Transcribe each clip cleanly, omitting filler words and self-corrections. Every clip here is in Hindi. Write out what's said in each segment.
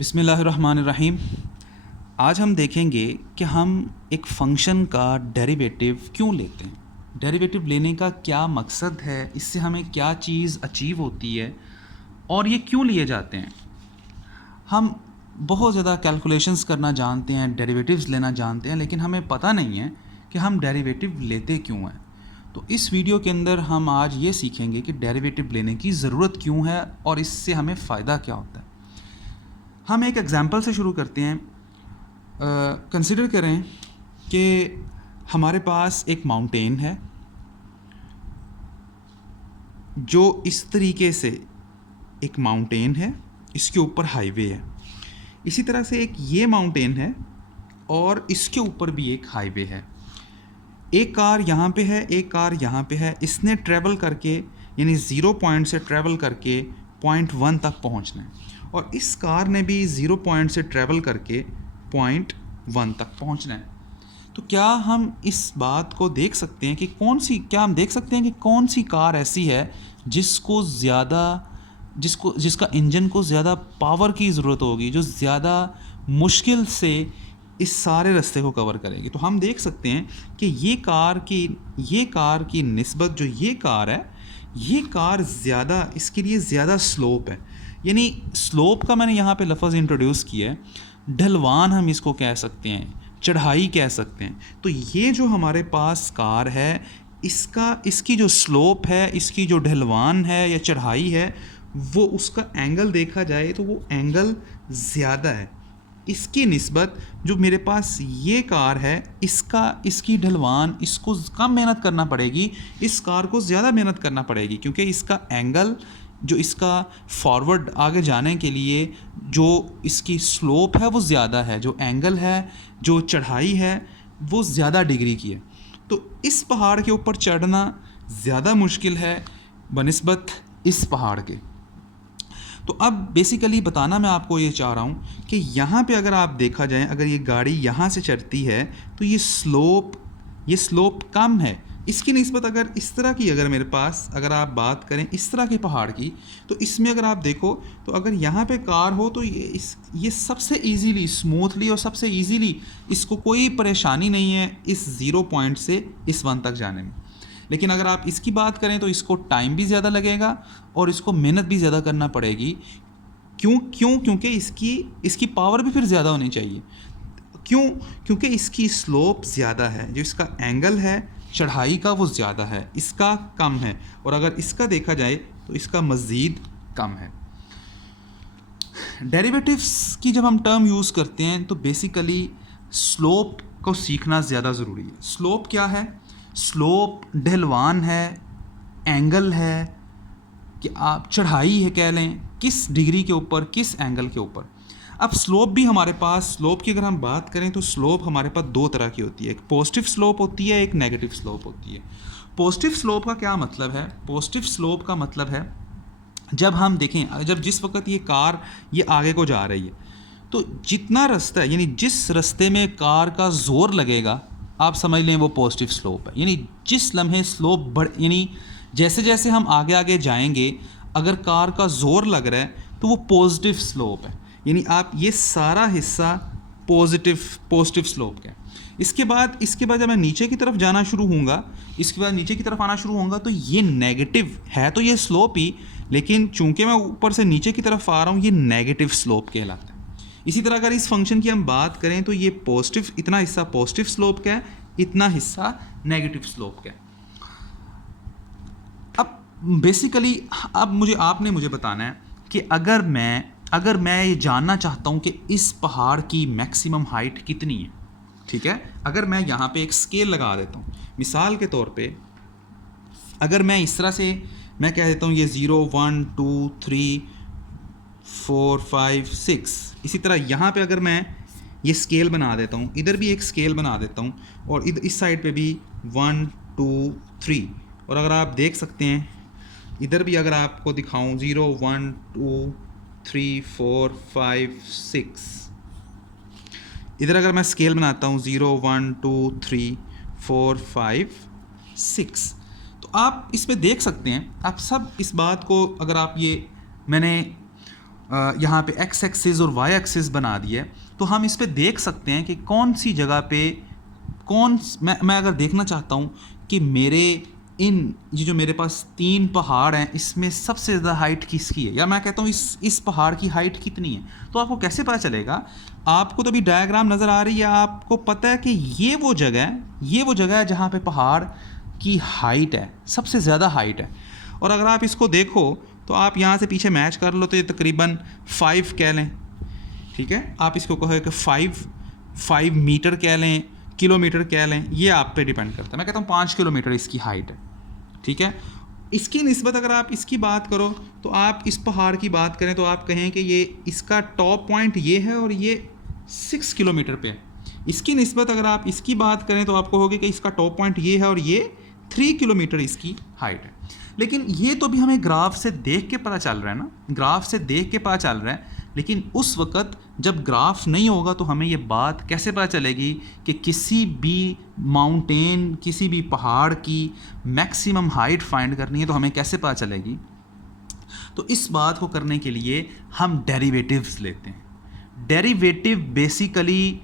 बिस्मिल्लाहिर्रहमानिर्रहीम। आज हम देखेंगे कि हम एक फ़ंक्शन का डेरिवेटिव क्यों लेते हैं, डेरिवेटिव लेने का क्या मकसद है, इससे हमें क्या चीज़ अचीव होती है और ये क्यों लिए जाते हैं। हम बहुत ज़्यादा कैलकुलेशंस करना जानते हैं, डेरिवेटिव्स लेना जानते हैं, लेकिन हमें पता नहीं है कि हम डेरिवेटिव लेते क्यों हैं। तो इस वीडियो के अंदर हम आज ये सीखेंगे कि डेरिवेटिव लेने की ज़रूरत क्यों है और इससे हमें फ़ायदा क्या होता है। हम एक एग्ज़ाम्पल से शुरू करते हैं। कंसिडर करें कि हमारे पास एक माउंटेन है जो इस तरीके से एक माउंटेन है, इसके ऊपर हाईवे है। इसी तरह से एक ये माउंटेन है और इसके ऊपर भी एक हाईवे है। एक कार यहाँ पे है, एक कार यहाँ पे है। इसने ट्रैवल करके यानी 0 पॉइंट से ट्रैवल करके पॉइंट 1 तक पहुँचना है और इस कार ने भी 0 पॉइंट से ट्रैवल करके पॉइंट 1 तक पहुँचना है। तो क्या हम इस बात को देख सकते हैं कि हम देख सकते हैं कि कौन सी कार ऐसी है जिसका इंजन को ज़्यादा पावर की ज़रूरत होगी, जो ज़्यादा मुश्किल से इस सारे रास्ते को कवर करेगी। तो हम देख सकते हैं कि ये कार की निस्बत जो ये कार है, ये कार ज़्यादा इसके लिए ज़्यादा स्लोप है। यानी स्लोप का मैंने यहाँ पे लफ्ज़ इंट्रोड्यूस किया है, ढलवान हम इसको कह सकते हैं, चढ़ाई कह सकते हैं। तो ये जो हमारे पास कार है, इसकी जो स्लोप है, इसकी जो ढलवान है या चढ़ाई है, वो उसका एंगल देखा जाए तो वो एंगल ज़्यादा है इसकी निस्बत जो मेरे पास ये कार है। इसकी ढलवान, इसको कम मेहनत करना पड़ेगी, इस कार को ज़्यादा मेहनत करना पड़ेगी, क्योंकि इसका एंगल जो इसका फॉरवर्ड आगे जाने के लिए जो इसकी स्लोप है वो ज़्यादा है, जो एंगल है, जो चढ़ाई है वो ज़्यादा डिग्री की है। तो इस पहाड़ के ऊपर चढ़ना ज़्यादा मुश्किल है बनिस्बत इस पहाड़ के। तो अब बेसिकली बताना मैं आपको ये चाह रहा हूँ कि यहाँ पे अगर आप देखा जाए, अगर ये गाड़ी यहाँ से चढ़ती है तो ये स्लोप कम है इसकी निस्बत। अगर मेरे पास अगर आप बात करें इस तरह के पहाड़ की, तो इसमें अगर आप देखो तो अगर यहाँ पे कार हो तो ये सबसे इजीली, स्मूथली और सबसे इजीली, इसको कोई परेशानी नहीं है इस 0 पॉइंट से इस 1 तक जाने में। लेकिन अगर आप इसकी बात करें तो इसको टाइम भी ज़्यादा लगेगा और इसको मेहनत भी ज़्यादा करना पड़ेगी। क्योंकि इसकी पावर भी फिर ज़्यादा होनी चाहिए। क्योंकि इसकी स्लोप ज़्यादा है, जो इसका एंगल है चढ़ाई का वो ज़्यादा है, इसका कम है। और अगर इसका देखा जाए तो इसका मज़ीद कम है। डेरिवेटिव्स की जब हम टर्म यूज़ करते हैं तो बेसिकली स्लोप को सीखना ज़्यादा ज़रूरी है। स्लोप क्या है? स्लोप ढलवान है, एंगल है, कि आप चढ़ाई है कह लें, किस डिग्री के ऊपर, किस एंगल के ऊपर। अब स्लोप की अगर हम बात करें तो स्लोप हमारे पास 2 तरह की होती है। एक पॉजिटिव स्लोप होती है, एक नेगेटिव स्लोप होती है। पॉजिटिव स्लोप का क्या मतलब है? पॉजिटिव स्लोप का मतलब है जब हम देखें, जिस वक्त ये कार ये आगे को जा रही है तो जितना रास्ता है, यानी जिस रास्ते में कार का ज़ोर लगेगा, आप समझ लें वो पॉजिटिव स्लोप है। यानी जिस लम्हे स्लोप यानी जैसे जैसे हम आगे आगे जाएंगे, अगर कार का ज़ोर लग रहा है तो वो पॉजिटिव स्लोप है। यानी आप ये सारा हिस्सा पॉजिटिव स्लोप का है। इसके बाद जब मैं नीचे की तरफ आना शुरू होऊंगा तो ये नेगेटिव है। तो ये स्लोप ही, लेकिन चूंकि मैं ऊपर से नीचे की तरफ आ रहा हूँ, ये नेगेटिव स्लोप कहलाता है। इसी तरह अगर इस फंक्शन की हम बात करें तो ये इतना हिस्सा पॉजिटिव स्लोप का है, इतना हिस्सा नेगेटिव स्लोप का है। अब बेसिकली आपने मुझे बताना है कि अगर मैं ये जानना चाहता हूँ कि इस पहाड़ की मैक्सिमम हाइट कितनी है, ठीक है। अगर मैं यहाँ पे एक स्केल लगा देता हूँ, मिसाल के तौर पे अगर मैं इस तरह से मैं कह देता हूँ ये 0 1 2 3 4 5 6, इसी तरह यहाँ पे अगर मैं ये स्केल बना देता हूँ, इधर भी एक स्केल बना देता हूँ और इस साइड पे भी 1 2 3, और अगर आप देख सकते हैं इधर भी अगर आपको दिखाऊँ 0 1 2 3 4 5 6, इधर अगर मैं स्केल बनाता हूँ 0 1 2 3 4 5 6, तो आप इसमें देख सकते हैं, आप सब इस बात को, अगर आप ये मैंने यहाँ पे एक्स एक्सिस और वाई एक्सिस बना दिया है, तो हम इस पे देख सकते हैं कि कौन सी जगह पे मैं अगर देखना चाहता हूँ कि मेरे ये जो मेरे पास 3 पहाड़ हैं, इसमें सबसे ज़्यादा हाइट किसकी है, या मैं कहता हूँ इस पहाड़ की हाइट कितनी है, तो आपको कैसे पता चलेगा? आपको तो अभी डायग्राम नज़र आ रही है, आपको पता है कि ये वो जगह है जहाँ पे पहाड़ की हाइट है, सबसे ज़्यादा हाइट है। और अगर आप इसको देखो तो आप यहाँ से पीछे मैच कर लो तो ये तकरीबन 5 कह लें, ठीक है। आप इसको कहो कि 5 मीटर कह लें, किलोमीटर कह लें, ये आप पे डिपेंड करता है। मैं कहता हूँ 5 किलोमीटर इसकी हाइट है, ठीक है। इसकी निस्बत अगर आप इसकी बात करो तो आप इस पहाड़ की बात करें तो आप कहें कि ये इसका टॉप पॉइंट ये है और ये 6 किलोमीटर पे है। इसकी निस्बत अगर आप इसकी बात करें तो आप कहोगे कि इसका टॉप पॉइंट ये है और ये 3 किलोमीटर इसकी हाइट है। लेकिन ये तो भी हमें ग्राफ से देख के पता चल रहा है ना, ग्राफ से देख के पता चल रहा है। लेकिन उस वक़्त जब ग्राफ नहीं होगा तो हमें ये बात कैसे पता चलेगी कि किसी भी माउंटेन, किसी भी पहाड़ की मैक्सिमम हाइट फाइंड करनी है तो हमें कैसे पता चलेगी? तो इस बात को करने के लिए हम डेरिवेटिव्स लेते हैं। डेरिवेटिव बेसिकली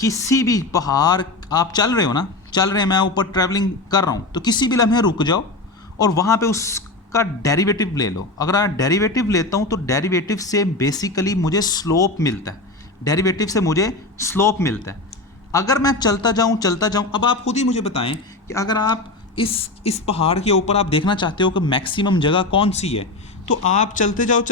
किसी भी पहाड़, आप चल रहे हो ना, चल रहे हैं, मैं ऊपर ट्रैवलिंग कर रहा हूँ, तो किसी भी लम्हे रुक जाओ और वहाँ पे उसका डेरिवेटिव ले लो। अगर मैं डेरिवेटिव लेता हूँ तो डेरिवेटिव से बेसिकली मुझे स्लोप मिलता है, डेरिवेटिव से मुझे स्लोप मिलता है। अगर मैं चलता जाऊँ, अब आप खुद ही मुझे बताएं कि अगर आप इस पहाड़ के ऊपर आप देखना चाहते हो कि मैक्सिमम जगह कौन सी है, तो आप चलते जाओ,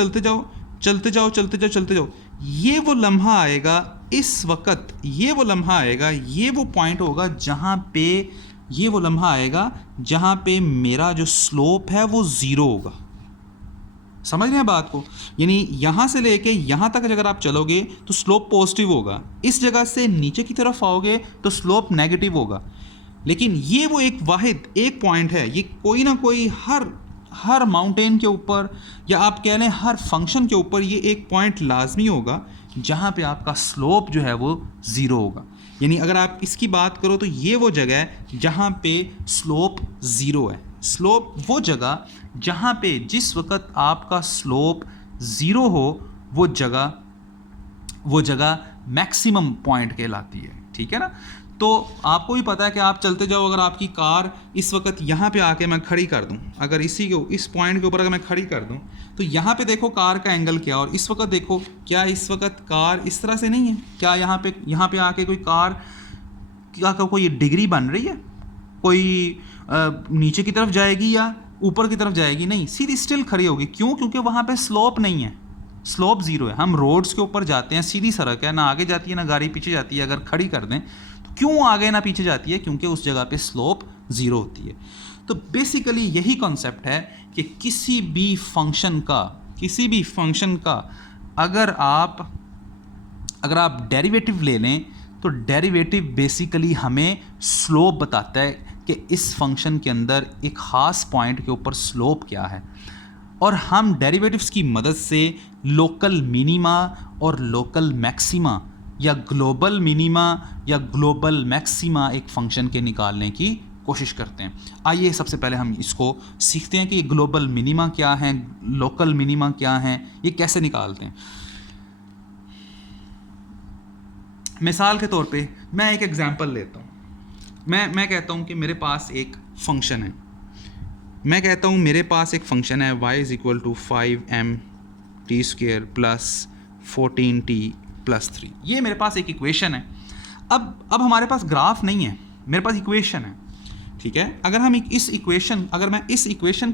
ये वो लम्हा आएगा, इस वक्त ये वो लम्हा आएगा, ये वो पॉइंट होगा जहाँ पे, ये वो लम्हा आएगा जहाँ पे मेरा जो स्लोप है वो 0 होगा। समझ रहे हैं बात को? यानी यहाँ से लेके यहाँ तक अगर आप चलोगे तो स्लोप पॉजिटिव होगा, इस जगह से नीचे की तरफ आओगे तो स्लोप नेगेटिव होगा। लेकिन ये वो एक पॉइंट है, ये कोई ना कोई हर माउंटेन के ऊपर, या आप कह लें हर फंक्शन के ऊपर ये एक पॉइंट लाजमी होगा जहाँ पे आपका स्लोप जो है वो 0 होगा। यानी अगर आप इसकी बात करो तो ये वो जगह है जहाँ पे स्लोप 0 है। स्लोप वो जगह जहाँ पे जिस वक्त आपका स्लोप 0 हो वो जगह मैक्सिमम पॉइंट कहलाती है, ठीक है ना। तो आपको भी पता है कि आप चलते जाओ, अगर आपकी कार इस वक्त यहाँ पे आके मैं खड़ी कर दूँ, अगर इस पॉइंट के ऊपर अगर मैं खड़ी कर दूँ तो यहाँ पे देखो कार का एंगल क्या, और इस वक्त देखो क्या इस वक्त कार इस तरह से नहीं है क्या, यहाँ पे आके कोई कार क्या कोई डिग्री बन रही है, कोई नीचे की तरफ जाएगी या ऊपर की तरफ जाएगी? नहीं, सीधी स्टिल खड़ी होगी। क्यों? क्योंकि वहाँ पे स्लोप नहीं है, स्लोप 0 है। हम रोड्स के ऊपर जाते हैं, सीधी सड़क है, ना आगे जाती है ना गाड़ी पीछे जाती है। अगर खड़ी कर दें तो क्यों आगे ना पीछे जाती है? क्योंकि उस जगह पे स्लोप 0 होती है। तो बेसिकली यही कॉन्सेप्ट है कि किसी भी फंक्शन का अगर आप डेरिवेटिव ले लें तो डेरिवेटिव बेसिकली हमें स्लोप बताता है कि इस फंक्शन के अंदर एक ख़ास पॉइंट के ऊपर स्लोप क्या है, और हम डेरिवेटिव्स की मदद से लोकल मिनिमा और लोकल मैक्सिमा या ग्लोबल मिनिमा या ग्लोबल मैक्सिमा एक फंक्शन के निकालने की कोशिश करते हैं। आइए सबसे पहले हम इसको सीखते हैं कि ये ग्लोबल मिनिमा क्या है, लोकल मिनिमा क्या है, ये कैसे निकालते हैं। मिसाल के तौर पे मैं एक एग्जांपल लेता हूँ। मैं कहता हूँ कि मेरे पास एक फंक्शन है, y is equal to 5m² plus 14t+3। ये मेरे पास एक इक्वेशन है। अब हमारे पास ग्राफ नहीं है, मेरे पास इक्वेशन है, ठीक है। अगर मैं इस इक्वेशन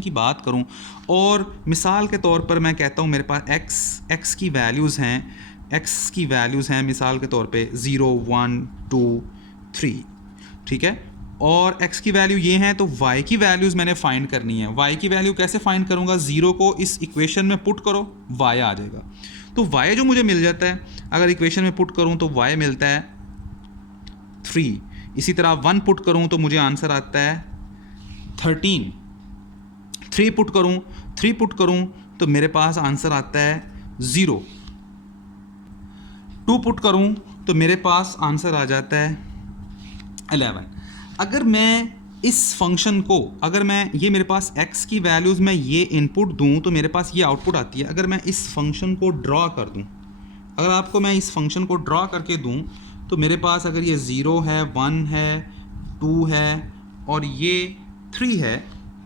की बात करूं और मिसाल के तौर पर मैं कहता हूं मेरे पास x की वैल्यूज़ हैं मिसाल के तौर पे 0, 1, 2, 3, ठीक है। और x की वैल्यू ये हैं, तो y की वैल्यूज़ मैंने फाइंड करनी है। y की वैल्यू कैसे फाइंड करूँगा? 0 को इस इक्वेशन में पुट करो, y आ जाएगा। तो y जो मुझे मिल जाता है, अगर इक्वेशन में पुट करूँ तो y मिलता है 3। इसी तरह 1 पुट करूँ तो मुझे आंसर आता है 13। 3 पुट करूँ तो मेरे पास आंसर आता है 0। 2 पुट करूँ तो मेरे पास आंसर आ जाता है 11। अगर मैं इस फंक्शन को अगर मैं ये मेरे पास x की वैल्यूज़ में ये इनपुट दूं तो मेरे पास ये आउटपुट आती है। अगर मैं इस फंक्शन को ड्रॉ कर दूं, अगर आपको मैं इस फंक्शन को ड्रॉ करके दूं तो मेरे पास अगर ये 0 है, 1 है, 2 है और ये 3 है,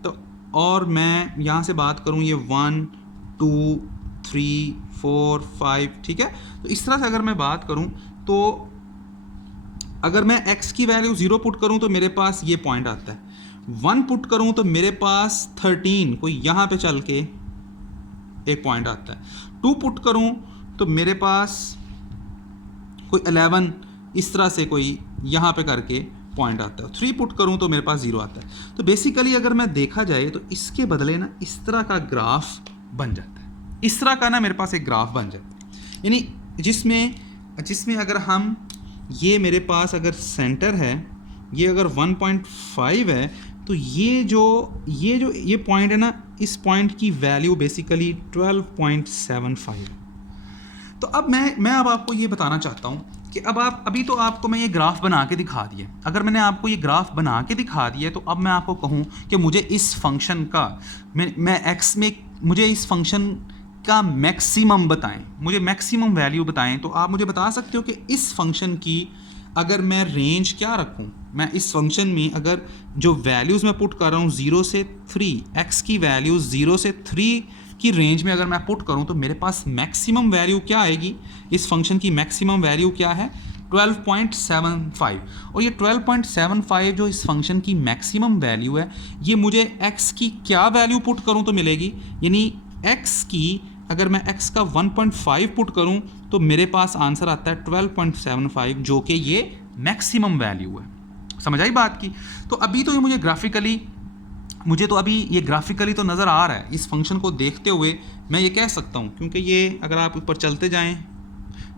तो और मैं यहाँ से बात करूँ ये 1 2 3 4 5, ठीक है। तो इस तरह से अगर मैं बात करूँ तो अगर मैं x की वैल्यू 0 पुट करूं तो मेरे पास ये पॉइंट आता है, 1 पुट करूं तो मेरे पास 13 कोई यहाँ पे चल के एक पॉइंट आता है, 2 पुट करूं तो मेरे पास कोई 11 इस तरह से कोई यहाँ पे करके पॉइंट आता है, 3 पुट करूं तो मेरे पास 0 आता है। तो बेसिकली अगर मैं देखा जाए तो इसके बदले ना इस तरह का ग्राफ बन जाता है, इस तरह का ना मेरे पास एक ग्राफ बन जाता है, यानी जिसमें अगर हम ये मेरे पास अगर सेंटर है, ये अगर 1.5 है तो ये पॉइंट है ना, इस पॉइंट की वैल्यू बेसिकली 12.75 है। तो अब मैं अब आपको ये बताना चाहता हूँ कि अब आप अभी तो आपको मैं ये ग्राफ बना के दिखा दिया, अगर मैंने आपको ये ग्राफ बना के दिखा दिया तो अब मैं आपको कहूँ कि मुझे इस फंक्शन का मैं एक्स में मुझे इस फंक्शन का मैक्सिमम बताएं, मुझे मैक्सिमम वैल्यू बताएं, तो आप मुझे बता सकते हो कि इस फंक्शन की अगर मैं रेंज क्या रखूं, मैं इस फंक्शन में अगर जो वैल्यूज़ मैं पुट कर रहा हूं 0 से 3, x की वैल्यू 0 से 3 की रेंज में अगर मैं पुट करूं तो मेरे पास मैक्सिमम वैल्यू क्या आएगी, इस फंक्शन की मैक्सिमम वैल्यू क्या है 12.75। और ये 12.75 जो इस फंक्शन की मैक्सिमम वैल्यू है, ये मुझे x की क्या वैल्यू पुट करूं तो मिलेगी, यानी x की अगर मैं x का 1.5 पुट करूं तो मेरे पास आंसर आता है 12.75 जो कि ये मैक्सिमम वैल्यू है। समझ आई बात की। तो अभी तो ये मुझे तो अभी ये ग्राफिकली तो नज़र आ रहा है, इस फंक्शन को देखते हुए मैं ये कह सकता हूँ, क्योंकि ये अगर आप ऊपर चलते जाएं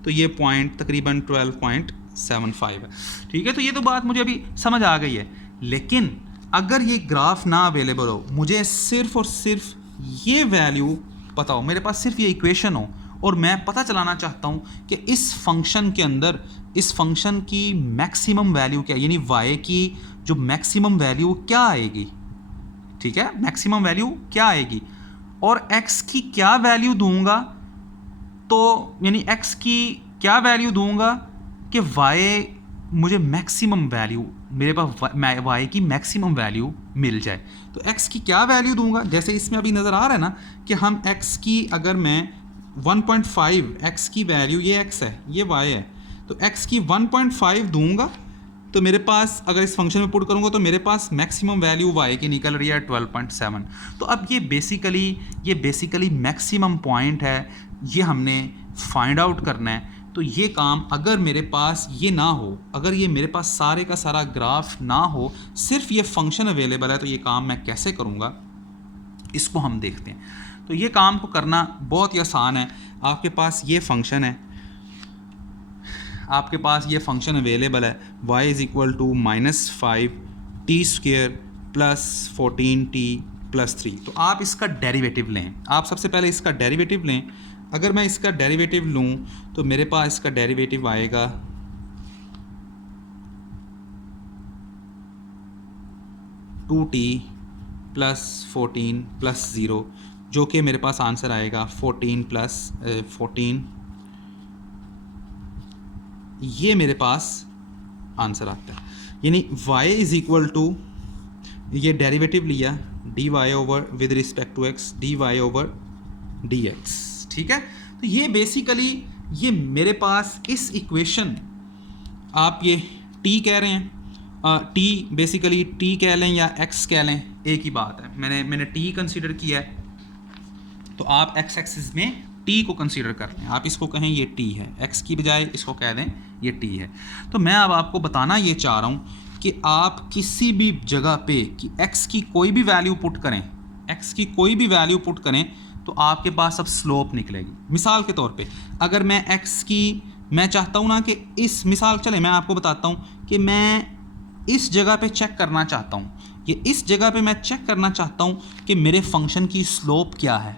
तो ये पॉइंट तकरीबन 12.75 है, ठीक है। तो ये तो बात मुझे अभी समझ आ गई है, लेकिन अगर ये ग्राफ ना अवेलेबल हो, मुझे सिर्फ और सिर्फ ये वैल्यू पता हो, मेरे पास सिर्फ ये इक्वेशन हो और मैं पता चलाना चाहता हूँ कि इस फंक्शन के अंदर इस फंक्शन की मैक्सिमम वैल्यू क्या है, यानी y की जो मैक्सिमम वैल्यू क्या आएगी, ठीक है, मैक्सिमम वैल्यू क्या आएगी, और x की क्या वैल्यू दूंगा, तो यानी x की क्या वैल्यू दूंगा कि y मुझे मैक्सिमम वैल्यू, मेरे पास y की मैक्सिमम वैल्यू मिल जाए। तो x की क्या वैल्यू दूंगा, जैसे इसमें अभी नज़र आ रहा है ना कि हम x की अगर मैं 1.5 x की वैल्यू, ये x है ये y है, तो x की 1.5 दूंगा तो मेरे पास अगर इस फंक्शन में पुट करूंगा तो मेरे पास मैक्सिमम वैल्यू y की निकल रही है 12.7। तो अब ये बेसिकली मैक्सिमम पॉइंट है, ये हमने फाइंड आउट करना है। तो ये काम अगर मेरे पास ये ना हो, अगर ये मेरे पास सारे का सारा ग्राफ ना हो, सिर्फ ये फंक्शन अवेलेबल है, तो ये काम मैं कैसे करूँगा, इसको हम देखते हैं। तो ये काम को करना बहुत ही आसान है। आपके पास ये फंक्शन है, आपके पास ये फंक्शन अवेलेबल है, y is equal to -5 t² plus 14t plus 3। तो आप इसका डेरिवेटिव लें, आप सबसे पहले इसका डेरिवेटिव लें। अगर मैं इसका डेरिवेटिव लूँ तो मेरे पास इसका डेरिवेटिव आएगा 2t प्लस 14 प्लस 0, जो कि मेरे पास आंसर आएगा 14 प्लस 14, ये मेरे पास आंसर आता है। यानी y इज़ इक्वल टू, ये डेरिवेटिव लिया dy over with respect to x dy over dx, ठीक है। तो ये बेसिकली ये मेरे पास इस इक्वेशन, आप ये t कह रहे हैं, t बेसिकली t कह लें या x कह लें, एक ही बात है। मैंने t कंसीडर किया है, तो आप x एक्सिस में t को कंसीडर कर लें, आप इसको कहें ये t है, x की बजाय इसको कह दें ये t है। तो मैं अब आपको बताना ये चाह रहा हूँ कि आप किसी भी जगह पे कि x की कोई भी वैल्यू पुट करें, x की कोई भी वैल्यू पुट करें तो आपके पास अब स्लोप निकलेगी। मिसाल के तौर पे अगर मैं x की, मैं चाहता हूँ ना कि इस मिसाल, चले मैं आपको बताता हूँ कि मैं इस जगह पे चेक करना चाहता हूँ, ये इस जगह पे मैं चेक करना चाहता हूँ कि मेरे फंक्शन की स्लोप क्या है,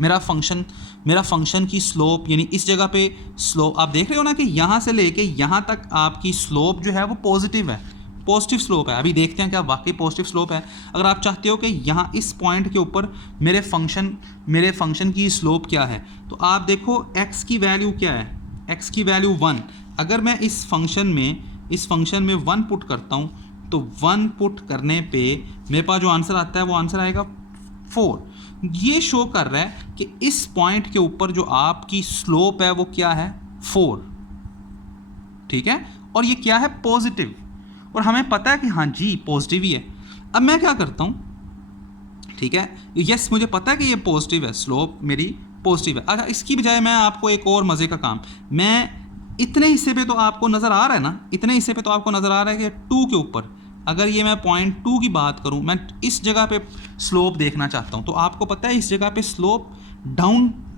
मेरा फंक्शन की स्लोप, यानी इस जगह पे स्लोप आप देख रहे हो ना कि यहाँ से लेके यहाँ तक आपकी स्लोप जो है वो पॉजिटिव है, पॉजिटिव स्लोप है। अभी देखते हैं क्या वाकई पॉजिटिव स्लोप है। अगर आप चाहते हो कि यहाँ इस पॉइंट के ऊपर मेरे फंक्शन की स्लोप क्या है, तो आप देखो x की वैल्यू क्या है, x की वैल्यू 1। अगर मैं इस फंक्शन में 1 पुट करता हूँ तो 1 पुट करने पे मेरे पास जो आंसर आता है वो आंसर आएगा 4। ये शो कर रहा है कि इस पॉइंट के ऊपर जो आपकी स्लोप है वो क्या है, 4। ठीक है, और ये क्या है, पॉजिटिव, और हमें पता है कि हाँ जी पॉजिटिव ही है। अब मैं क्या करता हूँ, ठीक है, यस मुझे पता है कि ये पॉजिटिव है, स्लोप मेरी पॉजिटिव है। अच्छा, इसकी बजाय मैं आपको एक और मज़े का काम, मैं इतने हिस्से पे तो आपको नज़र आ रहा है ना, इतने हिस्से पे तो आपको नज़र आ रहा है कि 2 के ऊपर अगर ये मैं पॉइंट 2 की बात करूं, मैं इस जगह पे स्लोप देखना चाहता हूं, तो आपको पता है इस जगह पे स्लोप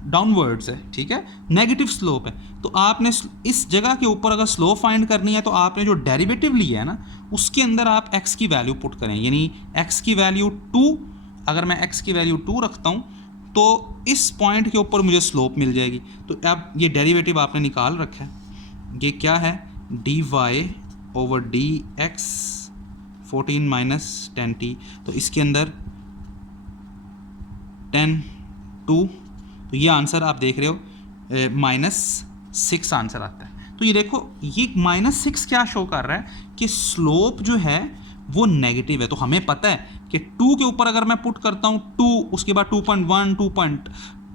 डाउनवर्ड्स है, ठीक है, नेगेटिव स्लोप है। तो आपने इस जगह के ऊपर अगर स्लोप फाइंड करनी है तो आपने जो डेरिवेटिव लिया है ना उसके अंदर आप x की वैल्यू पुट करें, यानी x की वैल्यू 2। अगर मैं x की वैल्यू 2 रखता हूँ तो इस पॉइंट के ऊपर मुझे स्लोप मिल जाएगी। तो अब ये डेरिवेटिव आपने निकाल रखा है, ये क्या है, dy/dx 14 माइनस 10t। तो इसके अंदर 10 2, तो ये आंसर आप देख रहे हो -6 आंसर आता है। तो ये देखो ये -6 क्या शो कर रहा है कि स्लोप जो है वो नेगेटिव है। तो हमें पता है कि 2 के ऊपर अगर मैं पुट करता हूँ 2, उसके बाद 2.1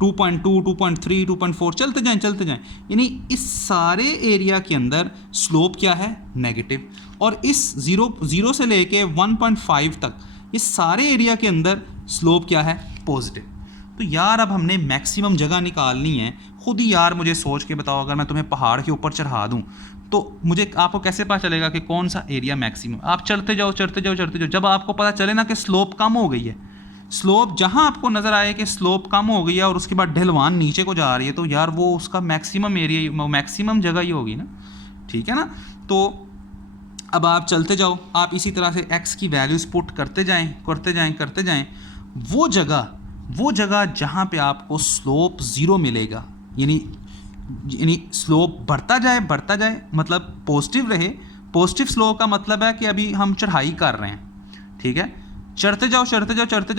2.2 2.3 2.4 चलते जाएं, यानी इस सारे एरिया के अंदर स्लोप क्या है, नेगेटिव। और इस 0 से लेके 1.5 तक इस सारे एरिया के अंदर स्लोप क्या है, पॉजिटिव। तो यार अब हमने मैक्सिमम जगह निकालनी है। खुद ही यार मुझे सोच के बताओ, अगर मैं तुम्हें पहाड़ के ऊपर चढ़ा दूँ तो आपको कैसे पता चलेगा कि कौन सा एरिया मैक्सिमम। आप चढ़ते जाओ, जब आपको पता चले ना कि स्लोप कम हो गई है, स्लोप जहाँ आपको नज़र आए कि स्लोप कम हो गई है और उसके बाद ढलवान नीचे को जा रही है, तो यार वो उसका मैक्सिमम एरिया, मैक्सिमम जगह ही होगी ना, ठीक है ना। तो अब आप चलते जाओ, आप इसी तरह से x की वैल्यूज़ पुट करते जाएं। वो जगह जहाँ पे आपको स्लोप 0 मिलेगा, यानी स्लोप बढ़ता जाए, मतलब पॉजिटिव रहे। पॉजिटिव स्लोप का मतलब है कि अभी हम चढ़ाई कर रहे हैं, ठीक है, चढ़ते जाओ,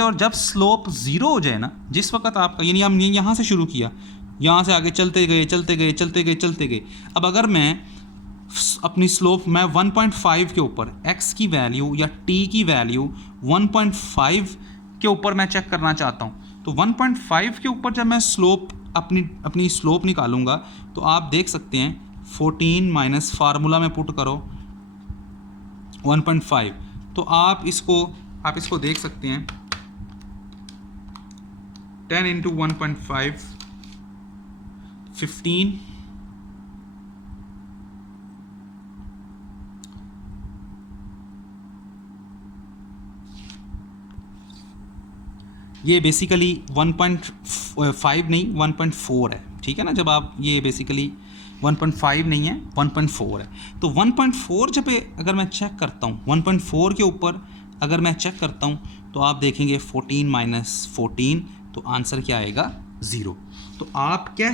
और जब स्लोप 0 हो जाए ना, जिस वक्त आपका, यानी हमने यहाँ से शुरू किया, यहाँ से आगे चलते गए। अब अगर मैं अपनी स्लोप मैं 1.5 के ऊपर x की वैल्यू या t की वैल्यू 1.5 के ऊपर मैं चेक करना चाहता हूँ, तो 1.5 के ऊपर जब मैं स्लोप अपनी स्लोप निकालूंगा तो आप देख सकते हैं 14 माइनस फार्मूला में पुट करो 1.5, तो आप इसको देख सकते हैं 10 इंटू 1.5 15, ये बेसिकली 1.5 नहीं 1.4 है, ठीक है ना। जब आप ये बेसिकली 1.5 नहीं है 1.4 है, तो 1.4 जब अगर मैं चेक करता हूँ 1.4 के ऊपर अगर मैं चेक करता हूँ तो आप देखेंगे 14 माइनस 14, तो आंसर क्या आएगा, 0। तो आप कह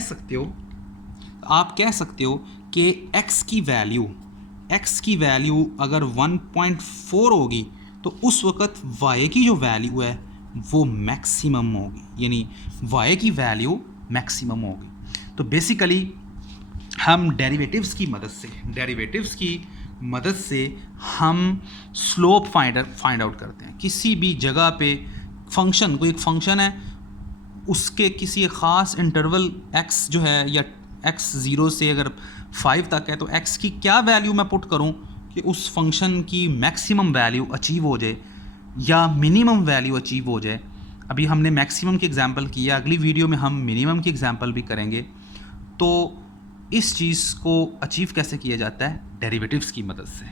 सकते हो कि x की वैल्यू अगर 1.4 होगी तो उस वक़्त y की जो वैल्यू है वो मैक्सिमम होगी, यानी y की वैल्यू मैक्सिमम होगी। तो बेसिकली हम डेरिवेटिव्स की मदद से हम स्लोप फाइंड आउट करते हैं। किसी भी जगह पे कोई एक फंक्शन है, उसके किसी ख़ास इंटरवल x जो है, या x 0 से अगर 5 तक है, तो x की क्या वैल्यू मैं पुट करूं कि उस फंक्शन की मैक्सिमम वैल्यू अचीव हो जाए या मिनिमम वैल्यू अचीव हो जाए। अभी हमने मैक्सिमम की एग्जांपल किया, अगली वीडियो में हम मिनिमम की एग्जांपल भी करेंगे। तो इस चीज़ को अचीव कैसे किया जाता है, डेरिवेटिव्स की मदद से।